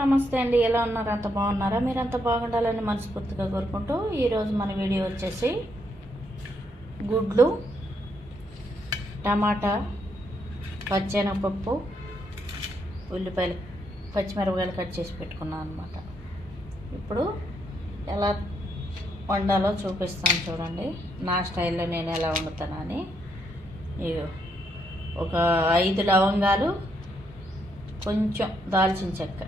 నమస్తే అండి. ఎలా ఉన్నారు? అంత బాగున్నారా? మీరంతా బాగుండాలని మనస్ఫూర్తిగా కోరుకుంటూ ఈరోజు మన వీడియో వచ్చేసి గుడ్లు, టమాటా, పచ్చెనగపప్పు, ఉల్లిపాయలు, పచ్చిమిరపకాయలు కట్ చేసి పెట్టుకున్నాను అనమాట. ఇప్పుడు ఎలా వండాలో చూపిస్తాను చూడండి. నా స్టైల్లో నేను ఎలా వండుతానని. ఒక 5 లవంగాలు, కొంచెం దాల్చిన చెక్క.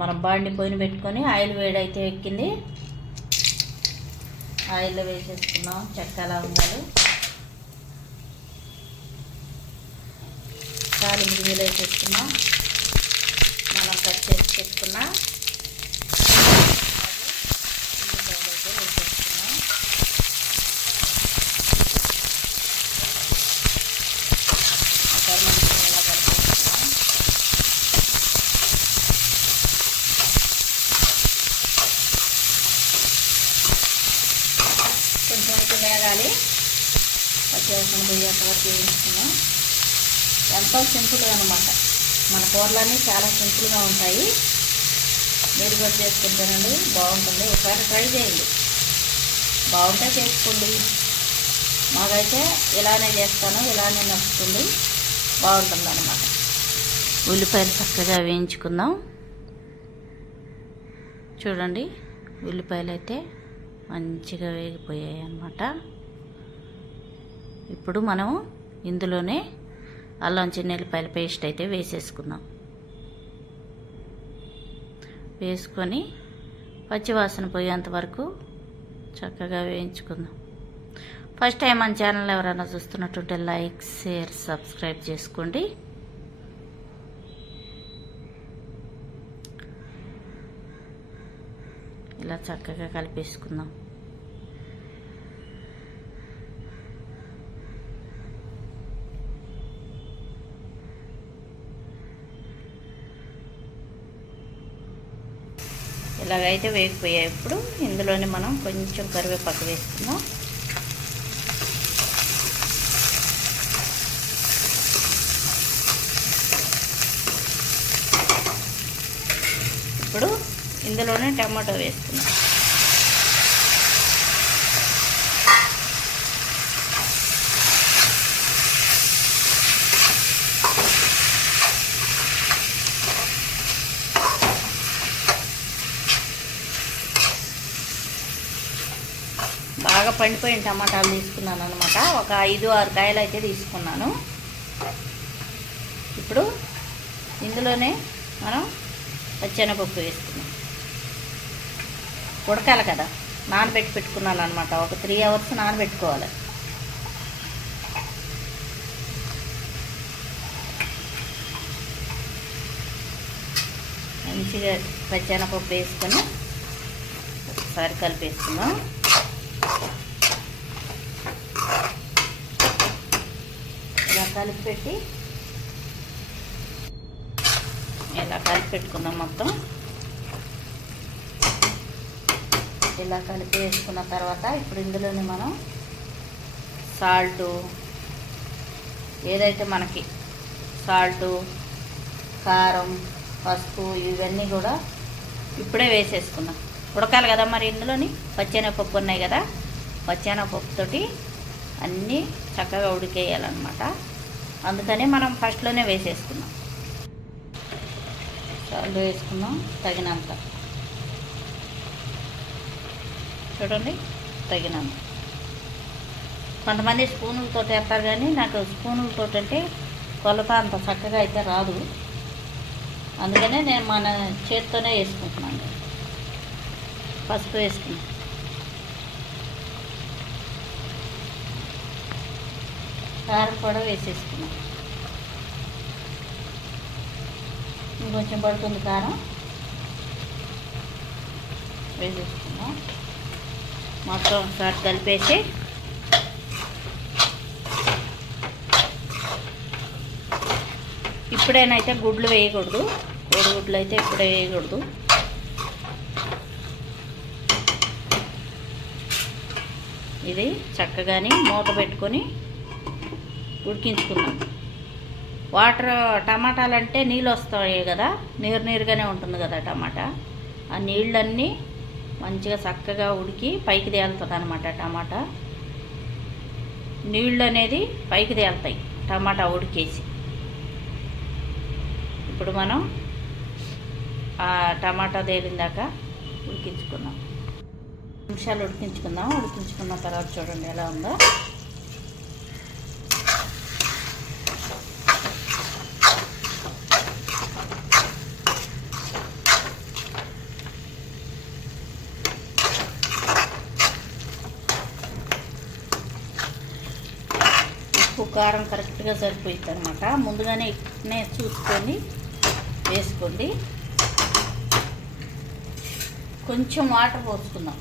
మనం బాండి పొయ్యిని పెట్టుకొని ఆయిల్ వేడైతే ఎక్కింది. ఆయిల్లో వేసేసుకున్నాం చెక్క, లవంగాలు, తాలింపు గింజలు వేసేసుకున్నాం. మనం కట్ చేసి పెట్టుకున్న కొంచెం అయితే వేగాలి. పచ్చివాసన పోయేంత వరకు వేయించుకున్నాం. ఎంతో సింపుల్గా అనమాట. మన కూరలన్నీ చాలా సింపుల్గా ఉంటాయి. మీరు కూడా చేసుకుంటానండి, బాగుంటుంది. ఒకసారి ట్రై చేయండి, బాగుంటే చేసుకోండి. మాకైతే ఇలానే చేస్తాను, ఇలానే నచ్చుతుంది, బాగుంటుంది అన్నమాట. ఉల్లిపాయలు చక్కగా వేయించుకుందాం. చూడండి, ఉల్లిపాయలు అయితే మంచిగా వేగిపోయాయి అన్నమాట. ఇప్పుడు మనం ఇందులోనే అల్లం చిన్నెల్లిపాయల పేస్ట్ అయితే వేసేసుకుందాం. వేసుకొని పచ్చివాసన పోయేంత వరకు చక్కగా వేయించుకుందాం. ఫస్ట్ టైం మన ఛానల్ ఎవరైనా చూస్తున్నట్టుంటే లైక్, షేర్, సబ్స్క్రైబ్ చేసుకోండి. ఇలా చక్కగా కలిపేసుకుందాం. ఇలాగైతే వేగిపోయాయి. ఇప్పుడు ఇందులోనే మనం కొంచెం కరివేపాకు వేసుకుందాం. ఇప్పుడు ఇందులోనే టమాటో వేసుకుందాం. బాగా పండిపోయిన టమాటాలు తీసుకున్నాను అనమాట. ఒక 5-6 కాయలు అయితే తీసుకున్నాను. ఇప్పుడు ఇందులోనే మనం పచ్చెనగపప్పు వేసుకున్నాం. ఉడకాలి కదా, నానబెట్టి పెట్టుకున్నాను అనమాట. ఒక 3 అవర్స్ నానబెట్టుకోవాలి. మంచిగా పచ్చెనగపప్పు వేసుకొని ఒకసారి కలిపేసుకుందాం. ఇలా కలిపి పెట్టుకుందాం మొత్తం. ఇలా కలిపి వేసుకున్న తర్వాత ఇప్పుడు ఇందులోనే మనం సాల్టు, ఏదైతే మనకి సాల్టు, కారం, పసుపు ఇవన్నీ కూడా ఇప్పుడే వేసేసుకున్నాం. ఉడకాలి కదా మరి. ఇందులోని పచ్చెనగపప్పు ఉన్నాయి కదా, పచ్చెనగపప్పుతోటి అన్నీ చక్కగా ఉడికేయాలన్నమాట. అందుకని మనం ఫస్ట్లోనే వేసేసుకున్నాం. సాల్ట్ వేసుకున్నాం తగినంత. చూడండి, తగినంత. కొంతమంది స్పూనులతో వేస్తారు, కానీ నాకు స్పూనులతో అంటే కొలత అంత చక్కగా అయితే రాదు. అందుకనే నేను మన చేత్తోనే వేసుకుంటున్నాను. పసుపు వేసుకున్నాం. కారం కూడా వేసేసుకున్నాం. ఇంకొంచెం పడుతుంది కారం, వేసేసుకున్నాం. మొత్తం ఒకసారి కలిపేసి ఇప్పుడేనైతే గుడ్లు వేయకూడదు. కోడిగుడ్లు అయితే ఇప్పుడే వేయకూడదు. ఇది చక్కగాని మూత పెట్టుకొని ఉడికించుకున్నాం. వాటర్ టమాటాలు అంటే నీళ్ళు వస్తాయి కదా, నీరుగానే ఉంటుంది కదా టమాటా. ఆ నీళ్ళన్నీ మంచిగా చక్కగా ఉడికి పైకి తేలుతుంది అనమాట. టమాటా నీళ్ళు అనేది పైకి తేలుతాయి టమాటా ఉడికేసి. ఇప్పుడు మనం ఆ టమాటా తేలిందాక ఉడికించుకుందాం. నిమిషాలు ఉడికించుకున్న తర్వాత చూడండి ఎలా ఉందో. ఉప్పు కారం కరెక్ట్గా సరిపోయింది అనమాట. ముందుగానే చూసుకొని వేసుకోండి. కొంచెం వాటర్ పోసుకుందాం.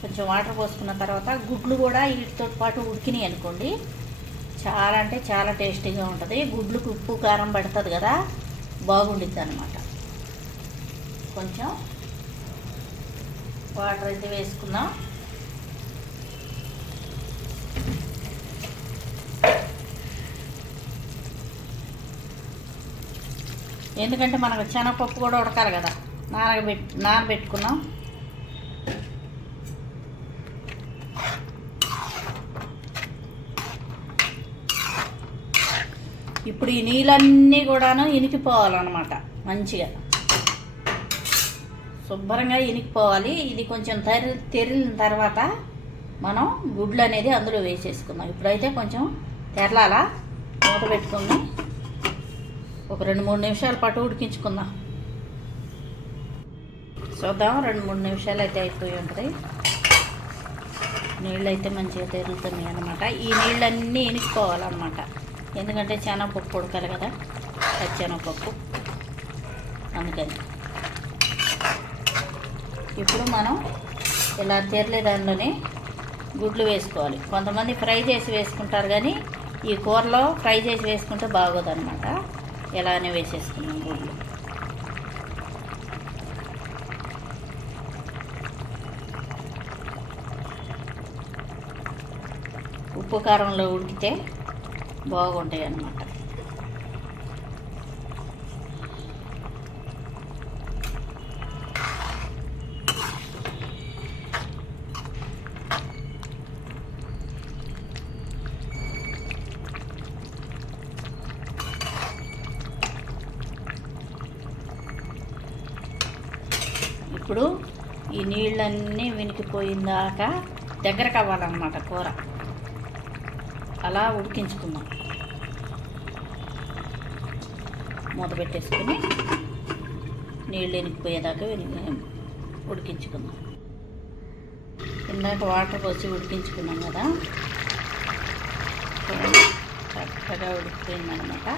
కొంచెం వాటర్ పోసుకున్న తర్వాత గుడ్లు కూడా వీటితో పాటు ఉడికినాయి అనుకోండి, చాలా అంటే చాలా టేస్టీగా ఉంటుంది. గుడ్లకు ఉప్పు కారం పడుతుంది కదా, బాగుండిద్ది అనమాట. కొంచెం వాటర్ అయితే వేసుకుందాం. ఎందుకంటే మనకు శనగపప్పు కూడా ఉడకాలి కదా, నానబెట్టుకున్నాం. ఇప్పుడు ఈ నీళ్ళన్నీ కూడాను ఇనికిపోవాలన్నమాట. మంచిగా శుభ్రంగా ఇనికిపోవాలి. ఇది కొంచెం తెరిలిన తర్వాత మనం గుడ్లు అనేది అందులో వేసేసుకుందాం. ఇప్పుడైతే కొంచెం తెరలాలా, మూత పెట్టుకుని ఒక 2-3 నిమిషాల పాటు ఉడికించుకుందాం. చూద్దాం, 2-3 నిమిషాలు అయితే అయిపోయి ఉంటుంది. నీళ్ళు అయితే మంచిగా తెరులుతున్నాయి అన్నమాట. ఈ నీళ్ళన్నీ ఇనికిపోవాలన్నమాట. ఎందుకంటే శనగపప్పు ఉడకాలి కదా, పచ్చెనగపప్పు, అందుకని. ఇప్పుడు మనం ఇలా తెరలే దానిలోనే గుడ్లు వేసుకోవాలి. కొంతమంది ఫ్రై చేసి వేసుకుంటారు, కానీ ఈ కూరలో ఫ్రై చేసి వేసుకుంటే బాగోదన్నమాట. ఇలానే వేసేసుకున్నాం గుడ్లు. ఉప్పు కారంలో ఉడికితే బాగుంటాయి అన్నమాట. ఇప్పుడు ఈ నీళ్ళన్నీ వినికిపోయిందాక దగ్గరకు అవ్వాలన్నమాట కూర. అలా ఉడికించుకుందాం. మూత పెట్టేసుకుని నీళ్ళు వినికిపోయేదాకా ఉడికించుకుందాం. ఇందాక వాటర్ పోసి ఉడికించుకున్నాం కదా, చక్కగా ఉడికిపోయిందనమాట.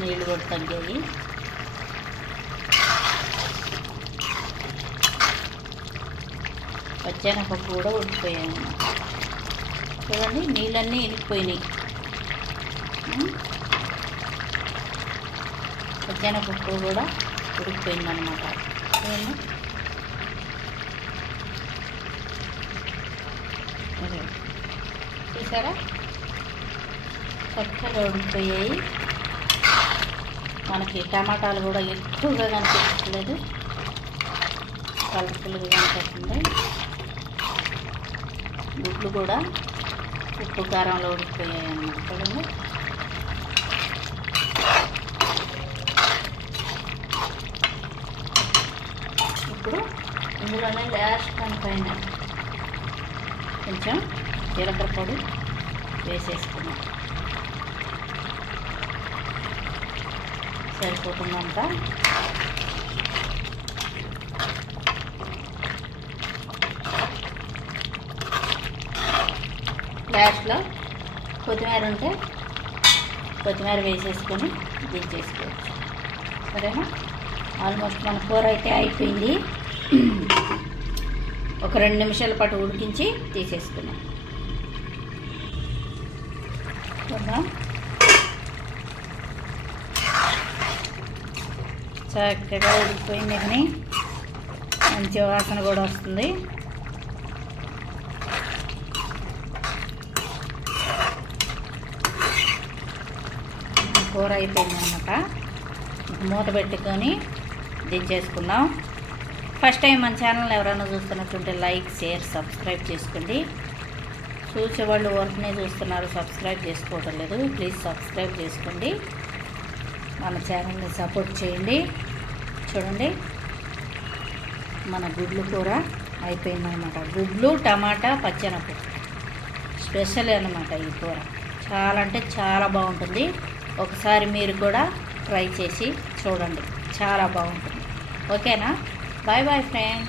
నీళ్ళు కూడా తగ్గాయి. పచ్చెనగపప్పు కూడా ఉడికిపోయాయి అన్నమాట. చూడండి, నీళ్ళన్నీ ఇనికిపోయినాయి. పచ్చెనగపప్పు కూడా ఉడికిపోయిందన్నమాట. చూడండి, చూసారా, చక్కగా ఉడికిపోయాయి. మనకి టమాటాలు కూడా ఎక్కువగా కనిపించట్లేదు, కలర్ఫుల్గా కనిపిస్తుంది. గుడ్లు కూడా ఉప్పు కారంలో ఉడికిపోయాయి అన్నమాట. చూడండి, ఇప్పుడు ఇందులోనే లాస్ట్ పైన కొంచెం జీలకర్ర పొడి వేసేసుకున్నాం. సరిపోతుందంట. లాస్ట్లో కొత్తిమీర ఉంటే కొత్తిమీర వేసేసుకొని దించేసుకోవచ్చు. సరేనా? ఆల్మోస్ట్ మన కూర అయితే అయిపోయింది. ఒక 2 నిమిషాల పాటు ఉడికించి తీసేసుకున్నాం. చూద్దాం, చక్కగా ఉడికిపోయింది. కానీ మంచి వాసన కూడా వస్తుంది. కూర అయిపోయిందన్నమాట. మూత పెట్టుకొని దించేసుకుందాం. ఫస్ట్ టైం మన ఛానల్ ఎవరైనా చూస్తున్నట్టుంటే లైక్, షేర్, సబ్స్క్రైబ్ చేసుకోండి. చూసేవాళ్ళు వర్క్నే చూస్తున్నారు, సబ్స్క్రైబ్ చేసుకోవటం లేదు. ప్లీజ్ సబ్స్క్రైబ్ చేసుకోండి, మన ఛానల్ని సపోర్ట్ చేయండి. చూడండి, మన గుడ్లు కూర అయిపోయిందన్నమాట. గుడ్లు, టమాటా, పచ్చెనపప్పు స్పెషల్ అన్నమాట. ఈ కూర చాలా అంటే చాలా బాగుంటుంది. ఒకసారి మీరు కూడా ట్రై చేసి చూడండి, చాలా బాగుంటుంది. ఓకేనా? Bye bye friend.